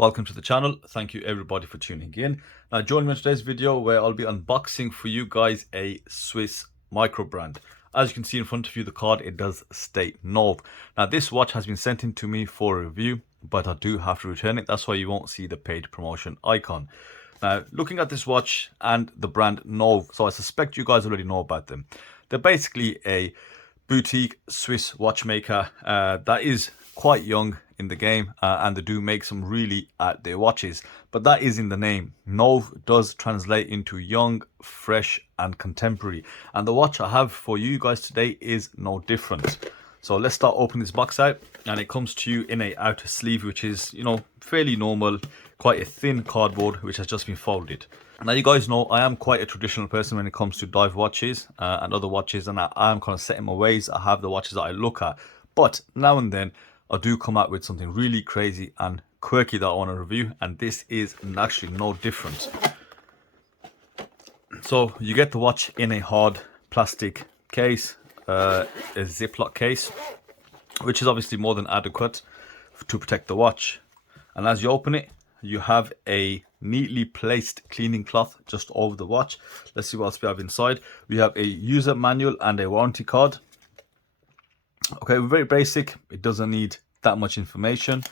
Welcome to the channel. Thank you everybody for tuning in. Now join me in today's video where I'll be unboxing for you guys a Swiss micro brand. As you can see in front of you, the card, it does state Nove. Now this watch has been sent in to me for a review, but I do have to return it. That's why you won't see the paid promotion icon. Now looking at this watch and the brand Nove, so I suspect you guys already know about them. They're basically a boutique Swiss watchmaker that is quite young in the game, and they do make some really out there watches, but that is in the name. Nove does translate into young, fresh and contemporary, and the watch I have for you guys today is no different. So let's start opening this box out, and it comes to you in a outer sleeve, which is, you know, fairly normal, quite a thin cardboard which has just been folded. Now you guys know I am quite a traditional person when it comes to dive watches and other watches, and I am kind of set in my ways. I have the watches that I look at, but now and then I do come out with something really crazy and quirky that I want to review, and this is actually no different. So you get the watch in a hard plastic case, a Ziploc case, which is obviously more than adequate to protect the watch. And as you open it, you have a neatly placed cleaning cloth just over the watch. Let's see what else we have inside. We have a user manual and a warranty card. Okay, very basic. It doesn't need that much information,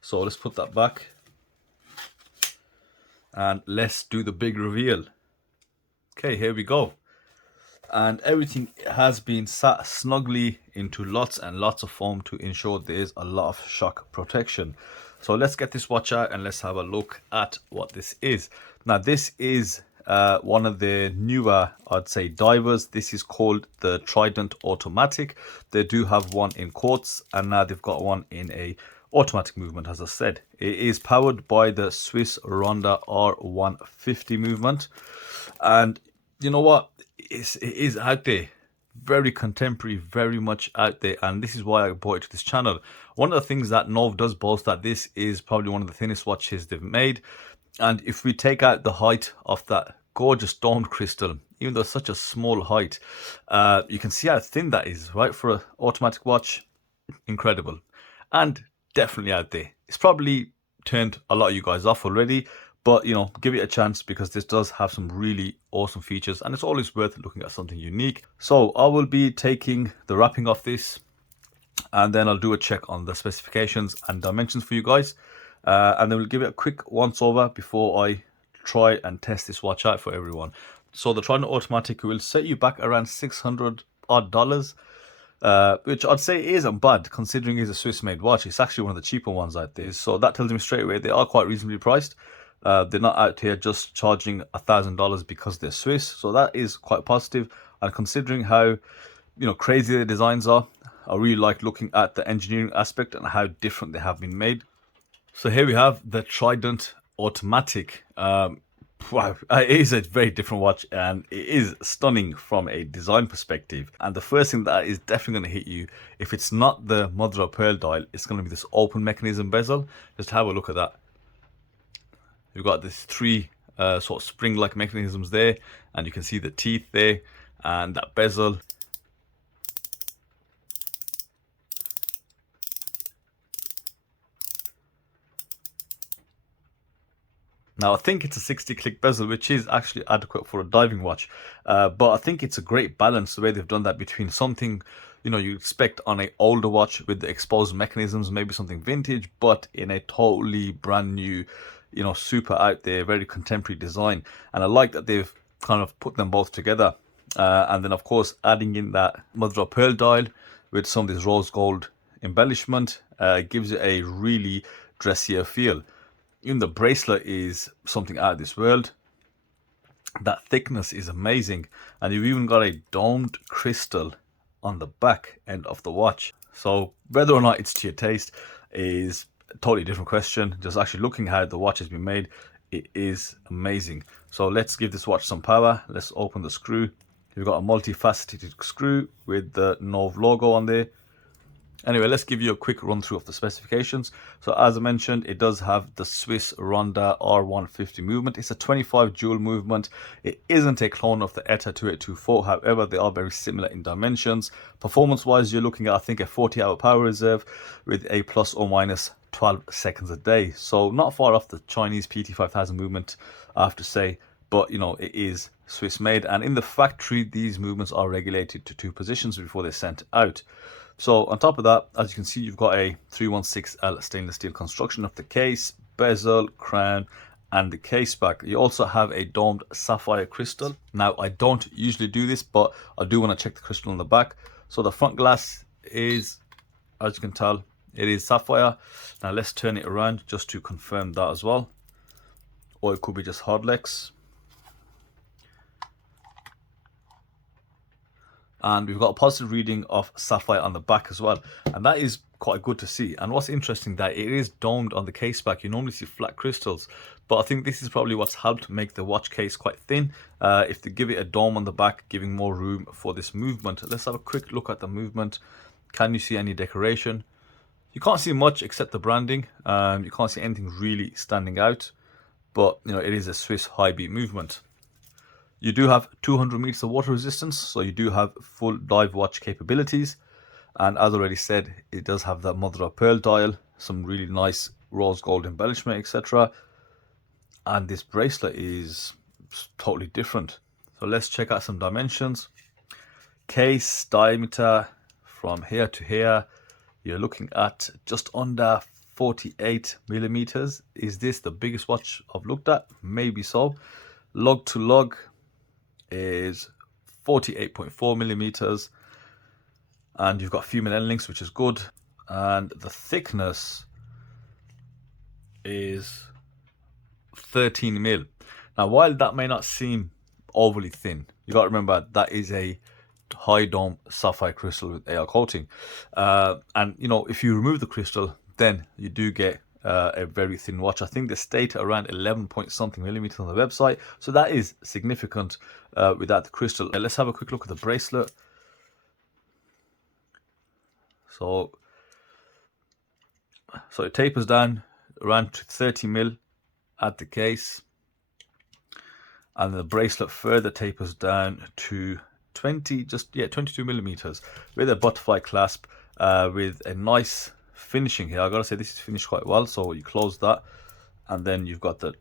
so let's put that back and let's do the big reveal. Okay, here we go, and everything has been sat snugly into lots and lots of foam to ensure there is a lot of shock protection. So let's get this watch out and let's have a look at what this is. Now this is one of the newer, I'd say, divers. This is called the Trident Automatic. They do have one in quartz, and now they've got one in a automatic movement. As I said, it is powered by the Swiss Ronda R150 movement, and you know what, it is out there, very contemporary, very much out there, and this is why I brought it to this channel. One of the things that Nove does boast, that this is probably one of the thinnest watches they've made. And if we take out the height of that gorgeous domed crystal, even though it's such a small height, you can see how thin that is, right? For an automatic watch, incredible. And definitely out there. It's probably turned a lot of you guys off already, but you know, give it a chance, because this does have some really awesome features, and it's always worth looking at something unique. So I will be taking the wrapping off this, and then I'll do a check on the specifications and dimensions for you guys. And then we'll give it a quick once over before I try and test this watch out for everyone. So the Trident Automatic will set you back around $600 odd, which I'd say isn't bad considering it's a Swiss made watch. It's actually one of the cheaper ones out there, so that tells me straight away they are quite reasonably priced. They're not out here just charging $1,000 because they're Swiss, so that is quite positive. And considering how, you know, crazy the designs are, I really like looking at the engineering aspect and how different they have been made. So here we have the Trident Automatic. Wow, it is a very different watch, and it is stunning from a design perspective. And the first thing that is definitely going to hit you, if it's not the mother of pearl dial, it's going to be this open mechanism bezel. Just have a look at that. You've got this three sort of spring-like mechanisms there, and you can see the teeth there and that bezel. Now I think it's a 60 click bezel, which is actually adequate for a diving watch, but I think it's a great balance the way they've done that between something, you know, you expect on an older watch with the exposed mechanisms, maybe something vintage, but in a totally brand new, you know, super out there, very contemporary design. And I like that they've kind of put them both together, and then of course adding in that mother of pearl dial with some of this rose gold embellishment gives it a really dressier feel. Even the bracelet is something out of this world. That thickness is amazing, and you've even got a domed crystal on the back end of the watch. So whether or not it's to your taste is a totally different question. Just actually looking how the watch has been made, it is amazing. So let's give this watch some power. Let's open the screw. You've got a multifaceted screw with the Nove logo on there. Anyway, let's give you a quick run through of the specifications. So as I mentioned, it does have the Swiss Ronda R150 movement. It's a 25 jewel movement. It isn't a clone of the ETA 2824. However, they are very similar in dimensions. Performance wise, you're looking at, I think, a 40-hour power reserve with a plus or minus 12 seconds a day. So not far off the Chinese PT5000 movement, I have to say. But you know, it is Swiss made, and in the factory these movements are regulated to 2 positions before they're sent out. So on top of that, as you can see, you've got a 316L stainless steel construction of the case, bezel, crown, and the case back. You also have a domed sapphire crystal. Now I don't usually do this, but I do want to check the crystal on the back. So the front glass is, as you can tell, it is sapphire. Now let's turn it around just to confirm that as well. Or it could be just Hardlex. And we've got a positive reading of sapphire on the back as well, and that is quite good to see. And what's interesting, that it is domed on the case back. You normally see flat crystals, but I think this is probably what's helped make the watch case quite thin. If they give it a dome on the back, giving more room for this movement. Let's have a quick look at the movement. Can you see any decoration? You can't see much except the branding. You can't see anything really standing out, but you know, it is a Swiss high beat movement. You do have 200 meters of water resistance, so you do have full dive watch capabilities. And as already said, it does have that mother of pearl dial, some really nice rose gold embellishment, etc. And this bracelet is totally different. So let's check out some dimensions. Case diameter from here to here, you're looking at just under 48 millimeters. Is this the biggest watch I've looked at? Maybe so. Lug to lug is 48.4 millimeters, and you've got female end links, which is good. And the thickness is 13 mil. Now, while that may not seem overly thin, you got to remember that is a high dome sapphire crystal with AR coating, and you know, if you remove the crystal, then you do get a very thin watch. I think they state around 11 point something millimeters on the website, so that is significant without the crystal. Let's have a quick look at the bracelet. So it tapers down around 30 mil at the case, and the bracelet further tapers down to 22 millimeters with a butterfly clasp, with a nice finishing here. I gotta say, this is finished quite well. So you close that, and then you've got the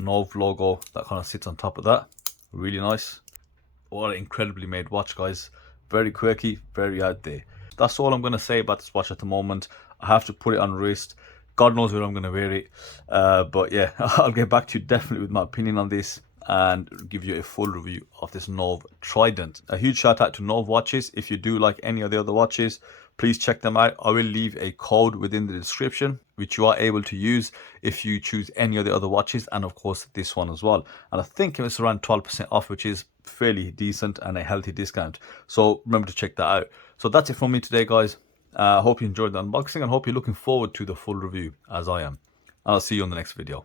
Nove logo that kind of sits on top of that. Really nice. What an incredibly made watch, guys. Very quirky, very out there. That's all I'm going to say about this watch at the moment. I have to put it on wrist. God knows where I'm going to wear it. But yeah, I'll get back to you definitely with my opinion on this and give you a full review of this Nove Trident. A huge shout out to Nove watches. If you do like any of the other watches, please check them out. I will leave a code within the description, which you are able to use if you choose any of the other watches, and of course this one as well. And I think it's around 12% off, which is fairly decent and a healthy discount. So remember to check that out. So that's it from me today, guys. I hope you enjoyed the unboxing and hope you're looking forward to the full review as I am. I'll see you on the next video.